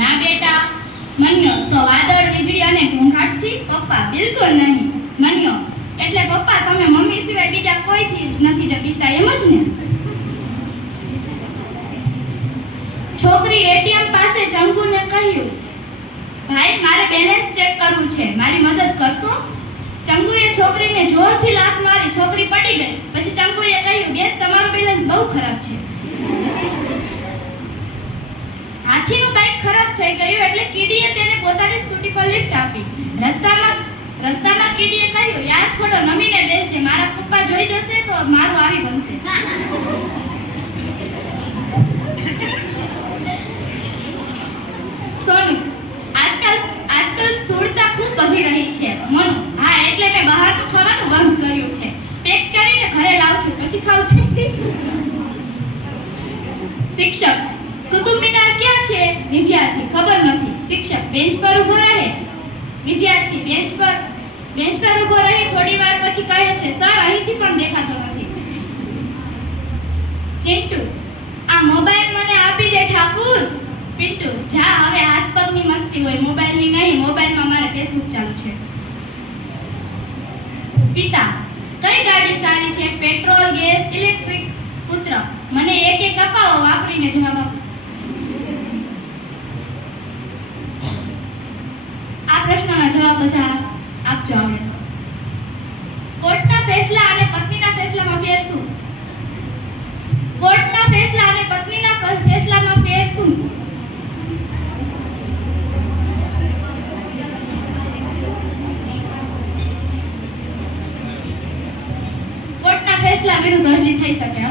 ના બેટા. મન્યો, તો વાદળ વીજળી અને ઘોંઘાટથી? પપ્પા, બિલકુલ નહીં. મન્યો, એટલે પપ્પા તમે મમ્મી સિવાય બીજા કોઈથી નથી ડબીતા એમ જ ને? છોકરી એટીએમ પાસે ચંગુને કહ્યું, ભાઈ મારે બેલેન્સ ચેક કરવું છે, મારી મદદ કરશો? ચંગુએ છોકરીને જોરથી લાત મારી, છોકરી પડી ગઈ. પછી ચંગુએ કહ્યું, બેન તમારું બેલેન્સ બહુ ખરાબ છે. હાથીનું બાઇક ખરાબ થઈ ગયું એટલે કીડીએ તેને પોતાની સ્કૂટી પર લિફ્ટ આપી. રસ્તામાં કીડીએ કહ્યું, યાર થોડો નમીને બેસજે, મારા પપ્પા જોઈ જશે તો મારું આવી બનશે. સોનુ, આજકાલ સ્થૂળતા ખૂબ વધી રહી છે. મનુ, હા એટલે મેં બહારનું ખાવાનું બંધ કર્યું છે. પેક કરીને ઘરે લાવું છું, પછી ખાઉં છું. શિક્ષક, કુતુબ મિનાર ક્યાં છે? વિદ્યાર્થી, ખબર નથી. શિક્ષક, બેન્ચ પર ઊભો રહે. વિદ્યાર્થી, બેન્ચ પર ઊભો રહી થોડી વાર પછી કહે છે, સર અહીંથી પણ દેખાતો નથી. ચિંટુ, આ મોબાઈલ મને આપી દે ઠાકુર. પિન્ટુ, જા હવે હાથ પગની મસ્તી હોય, મોબાઈલની નહીં. મોબાઈલમાં મારે ફેસબુક ચાલુ છે. પિતા, કઈ ગાડી સારી છે? Petrol, gas, electric? પુત્ર, મને એક એક અપાવો, વાપરીને જવાબ આપો. આ પ્રશ્નના જવાબ બધા આપજો આવડે તો. કોર્ટના ફેસલા અને પત્નીના ફેસલામાં ફેર શું? કોર્ટના ફેસલા અને પત્નીના ફેસલામાં ફેર શું? કોર્ટના ફેસલા વિરુદ્ધ અરજી થઈ શકે.